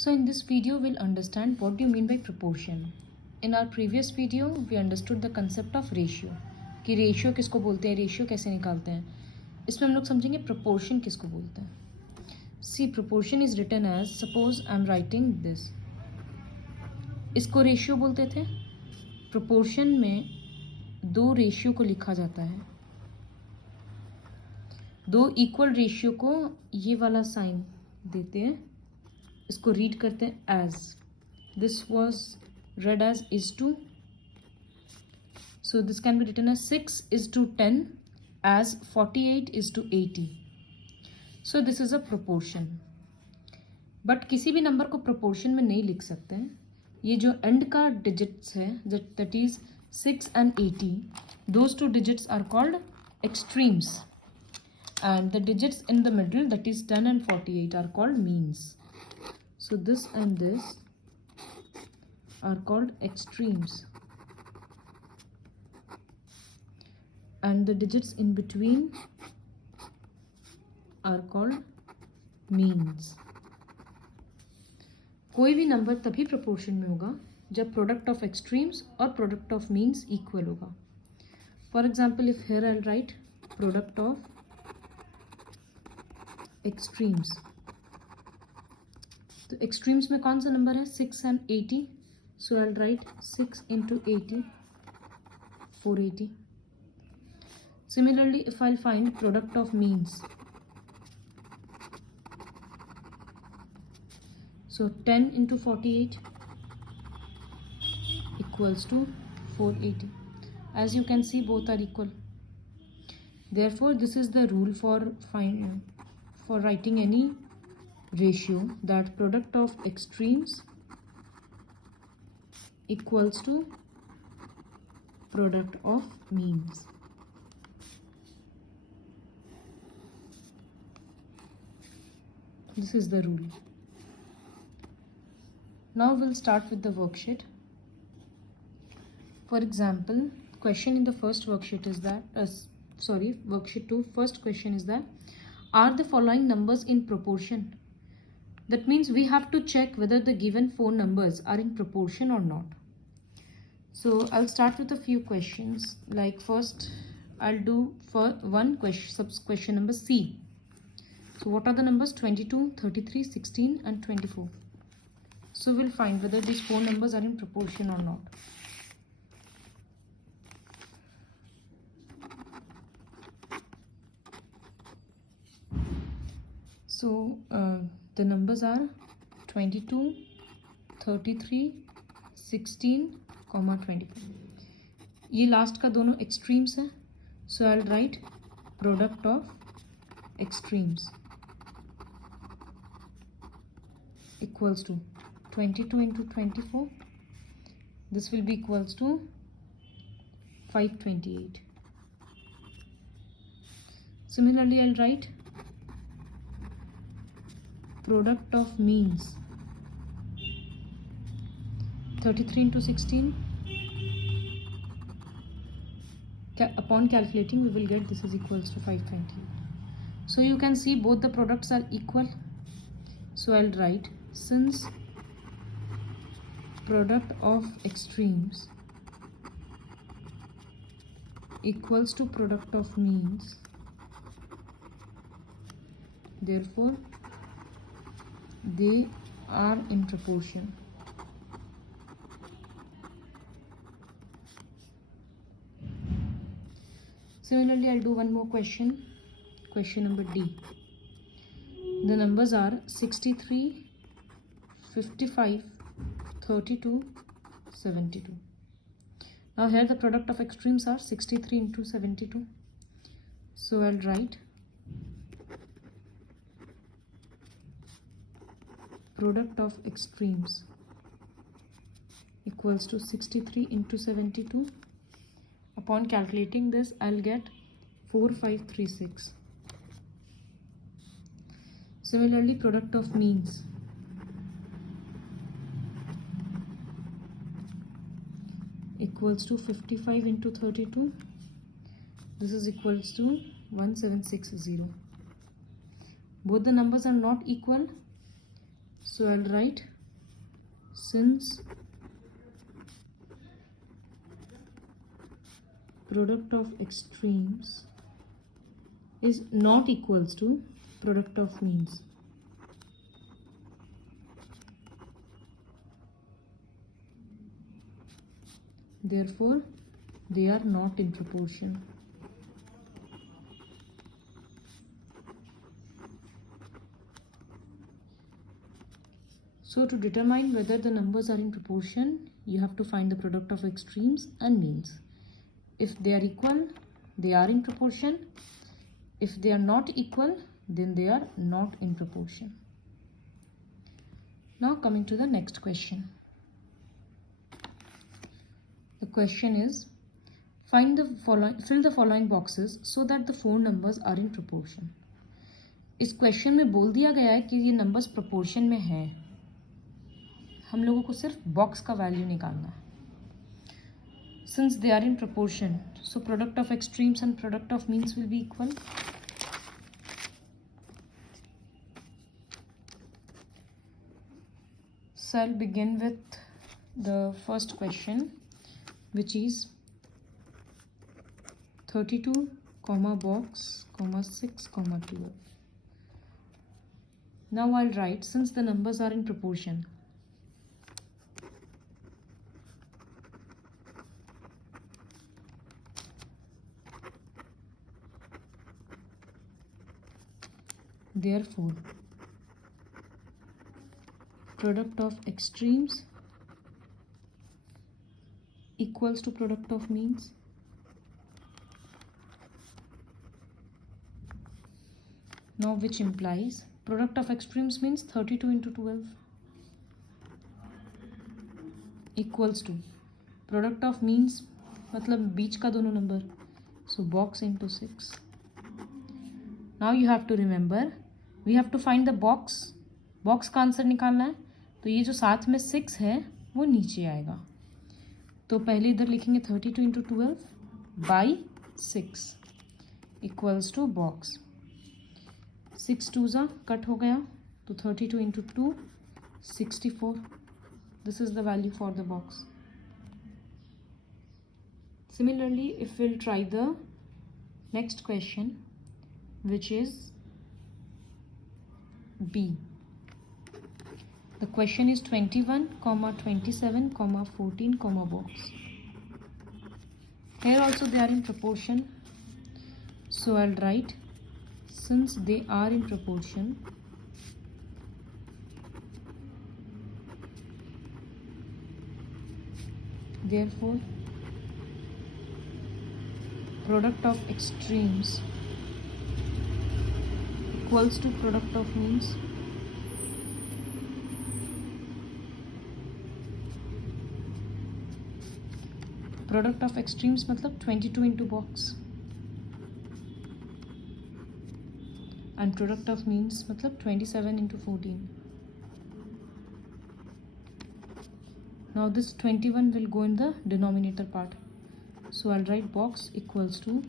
So in this video, we'll understand what do you mean by proportion. In our previous video, we understood the concept of ratio. कि ratio किसको बोलते हैं, ratio कैसे निकालते हैं. इसमें हम लोग समझेंगे proportion किसको बोलते हैं. See, proportion is written as, suppose I'm writing this. इसको ratio बोलते थे. Proportion में दो ratio को लिखा जाता है. दो equal ratio को ये वाला sign देते हैं. इसको रीड करते हैं as. This was read as is to. So this can be written as 6:10 as 48:80. So this is a proportion. But किसी भी नंबर को प्रोपोर्शन में नहीं लिख सकते हैं. ये जो एंड का डिजिट्स है that is 6 and 80, those two digits are called extremes, and the digits in the middle, that is 10 and 48, are called means. So this and this are called extremes, and the digits in between are called means. कोई भी number तभी proportion में होगा जब product of extremes और product of means equal होगा. For example, if here I right product of extremes, तो extremes में कौन सा नंबर है? 6 and 80. So I right 6 into 80, 480. Similarly, if I'll find product of means, so 10 into 48 equals to 480. As you can see, both are equal. Therefore, this is the rule for writing any ratio, that product of extremes equals to product of means. This is the rule. Now we'll start with the worksheet. For example, question in the first worksheet is that, worksheet 2, first question is that, are the following numbers in proportion? That means we have to check whether the given four numbers are in proportion or not. So I'll start with a few questions. Like first, I'll do for one question number C. So what are the numbers? 22, 33, 16 and 24. So we'll find whether these four numbers are in proportion or not. So the numbers are 22, 33, 16, 24. ये last का दोनों extremes है. So I will write product of extremes equals to 22 into 24. This will be equals to 528. Similarly, I'll write product of means 33 into 16. Upon calculating, we will get this is equals to 528. So you can see both the products are equal. So I'll write, since product of extremes equals to product of means, therefore they are in proportion. Similarly, I'll do one more question. Question number D. The numbers are 63, 55, 32, 72. Now here the product of extremes are 63 into 72. So I'll write product of extremes equals to 63 into 72. Upon calculating this, I'll get 4536. Similarly, product of means equals to 55 into 32. This is equals to 1760. Both the numbers are not equal. So I'll write since product of extremes is not equals to product of means. Therefore, they are not in proportion. So to determine whether the numbers are in proportion, you have to find the product of extremes and means. If they are equal, they are in proportion. If they are not equal, then they are not in proportion. Now coming to the next question. The question is, fill the following boxes so that the four numbers are in proportion. इस question में बोल दिया गया है कि ये numbers proportion में हैं. हम लोगों को सिर्फ बॉक्स का वैल्यू निकालना है. Since they are in proportion, so product of extremes and product of means will be equal. So I'll begin with the first question, which is 32, box, 6, 12. Now I'll write, since the numbers are in proportion, therefore product of extremes equals to product of means. Now which implies product of extremes means 32 into 12 equals to product of means मतलब बीच का दोनों number, so box into 6. Now you have to remember, we have to find the box. Box का answer निकालना है, तो ये जो साथ में 6 है वो नीचे आएगा. तो पहले इधर लिखेंगे 32 into 12 by 6 equals to box. 6 2 cut हो गया, तो 32 into 2 64. This is the value for the box. Similarly, if we'll try the next question, which is B. The question is 21, 27, 14, box. Here also they are in proportion. So I'll write, since they are in proportion, therefore product of extremes equals to product of means. Product of extremes मतलब 22 into box, and product of means मतलब 27 into 14. Now this 21 will go in the denominator part, so I'll write box equals to.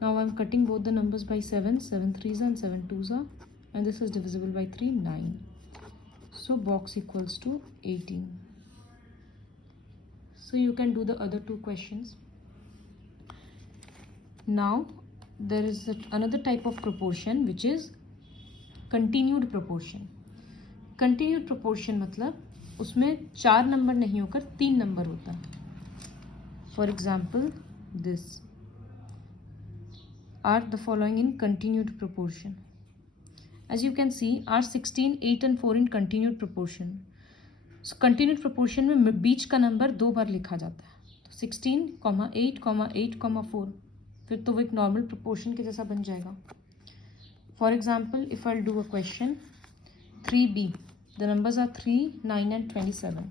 Now I'm cutting both the numbers by 7 3s and 7 2s, and this is divisible by 3 9. So box equals to 18. So you can do the other two questions. Now there is another type of proportion, which is continued proportion. Continued proportion मतलब उसमें 4 number नहीं होकर 3 number होता है. For example, this are the following in continued proportion. As you can see, are 16, 8 and 4 in continued proportion. So continued proportion में बीच का number 2 बार लिखा जाता है. तो 16, 8, 8, 4, फिर तो वो एक नॉर्मल प्रोपोर्शन के जैसा बन जाएगा. For example, if I do a question 3B, the numbers are 3, 9 and 27.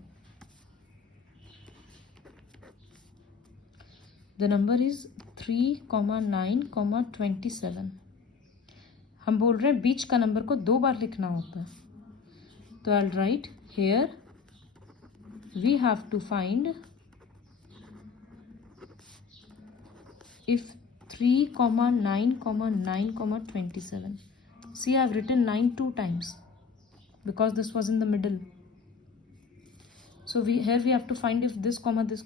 The number is 3, 9, 27. हम बोल रहे हैं बीच का नंबर को 2 बार लिखना होता है. तो आई will right here we have to find if 3, 9, 9, 27. See, I have written 9 2 times because this was in the middle. So here we have to find if this comma this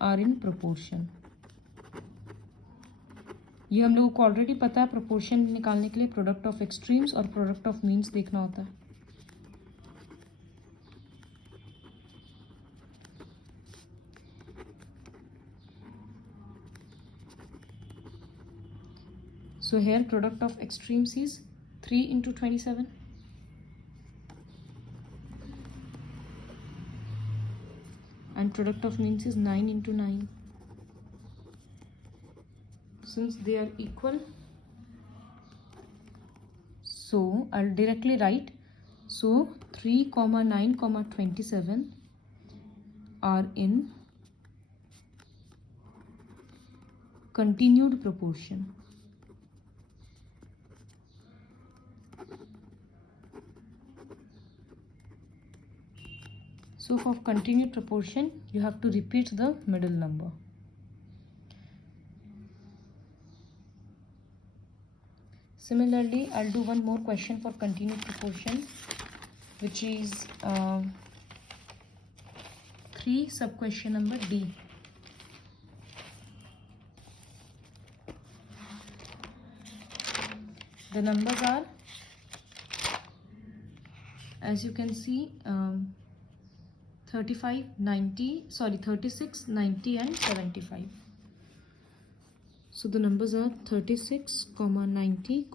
are in proportion. ये हम लोगों को already पता है, proportion निकालने के लिए product of extremes और प्रोडक्ट ऑफ मीन्स देखना होता है. So here product of extremes is 3 into 27. And product of means is 9 into 9. Since they are equal, so I'll directly write, so 3 comma 9 comma 27 are in continued proportion. So for continued proportion, you have to repeat the middle number. Similarly, I'll do one more question for continued proportion, which is 3 sub question number D. The numbers are, as you can see, 36, 90 and 75. So the numbers are 36, 90,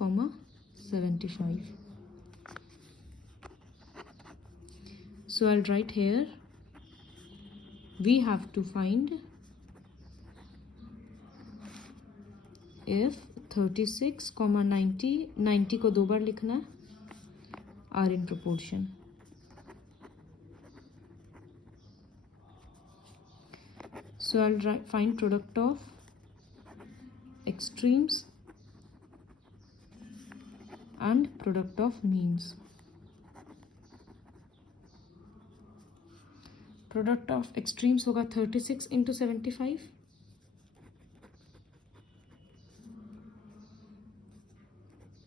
75. So I'll write here, we have to find if 36, 90, 90 को 2 बार लिखना है, are in proportion. So I'll find product of extremes and product of means. Product of extremes होगा 36 into 75.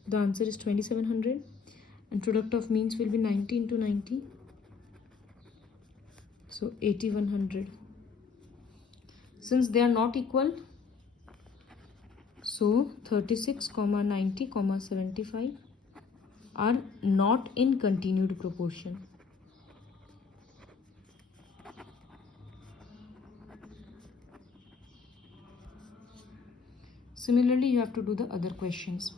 The answer is 2700. And product of means will be 90 into 90. So 8100. Since they are not equal, so 36, 90, 75 are not in continued proportion. Similarly, you have to do the other questions.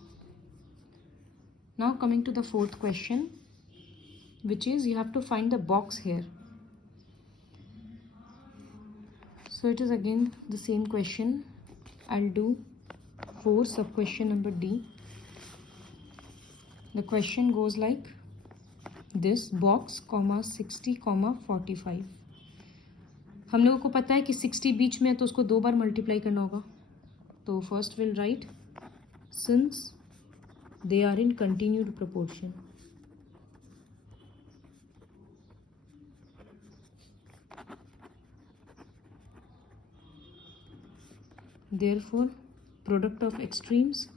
Now coming to the fourth question, which is you have to find the box here. So it is again the same question. I'll do 4 sub question number D. The question goes like this, box, 60, 45. हम लोगों को पता है कि 60 बीच में है तो उसको 2 बार मल्टीप्लाई करना होगा. तो first will write, since they are in continued proportion. Therefore, product of extremes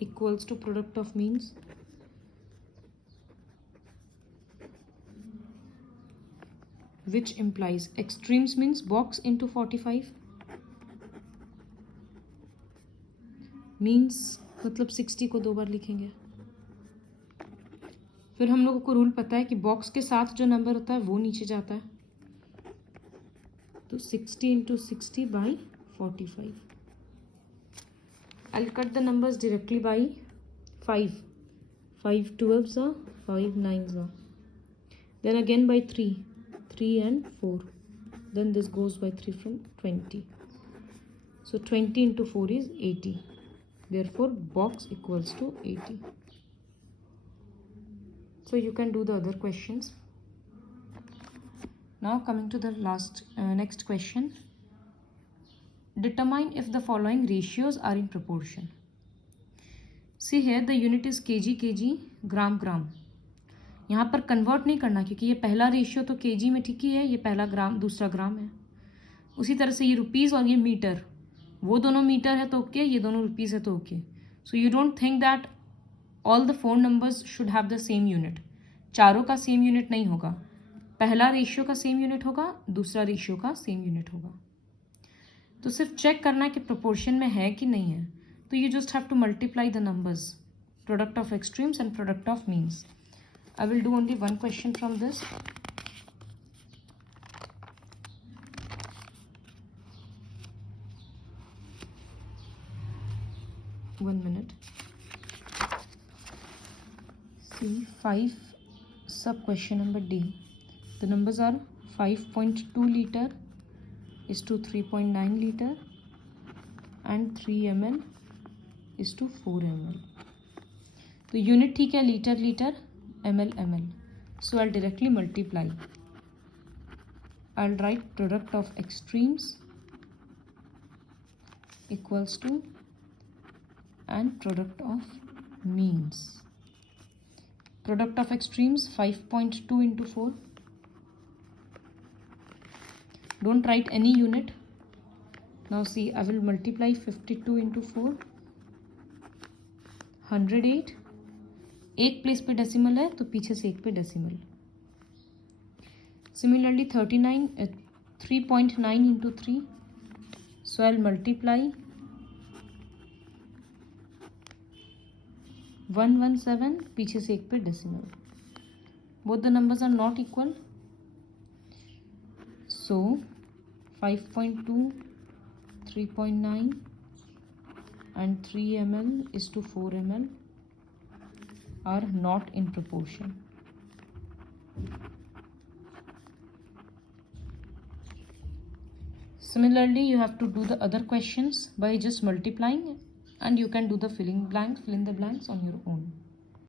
equals to product of means. Which implies extremes means box into 45. Means मतलब 60 को 2 बार लिखेंगे. फिर हम लोगों को रूल पता है कि बॉक्स के साथ जो नंबर होता है वो नीचे जाता है. तो 60 into 60 by 45. I'll cut the numbers directly by 5. 5 12s are, 5 9s are. Then again by 3. 3 and 4. Then this goes by 3 from 20. So 20 into 4 is 80. Therefore, box equals to 80. So you can do the other questions. Now coming to the next question. Determine if the following ratios are in proportion. See here the unit is kg, gram, gram. यहाँ पर convert नहीं करना क्योंकि ये पहला ratio तो KG में ठीक ही है, ये पहला ग्राम दूसरा ग्राम है. उसी तरह से ये रुपीज़ और ये मीटर, वो दोनों मीटर है तो ओके, ये दोनों रुपीज़ है तो okay. So you don't think that all the 4 numbers should have the same unit. चारों का सेम यूनिट नहीं होगा. पहला रेशियो का सेम यूनिट होगा, दूसरा रेशियो का सेम यूनिट होगा. तो सिर्फ चेक करना है कि प्रोपोर्शन में है कि नहीं है. तो you just have to multiply the numbers, product of extremes and product of means. I will do only one question from this. One minute. See 5 sub question number D. The numbers are 5.2 liter is to 3.9 liter and 3 ml is to 4 ml. तो unit ठीक है, litre litre, ml ml. So I'll directly multiply. I'll write product of extremes equals to and product of means. Product of extremes 5.2 into 4. Don't write any unit. Now see, I will multiply 52 into 4. 108. एक place पे decimal है तो पीछे से एक पे decimal. Similarly 3.9 into 3. So I multiply 117, पीछे से एक पे decimal. Both the numbers are not equal. So 5.2, 3.9 and 3 ml is to 4 ml are not in proportion. Similarly, you have to do the other questions by just multiplying, and you can do the fill in the blanks on your own.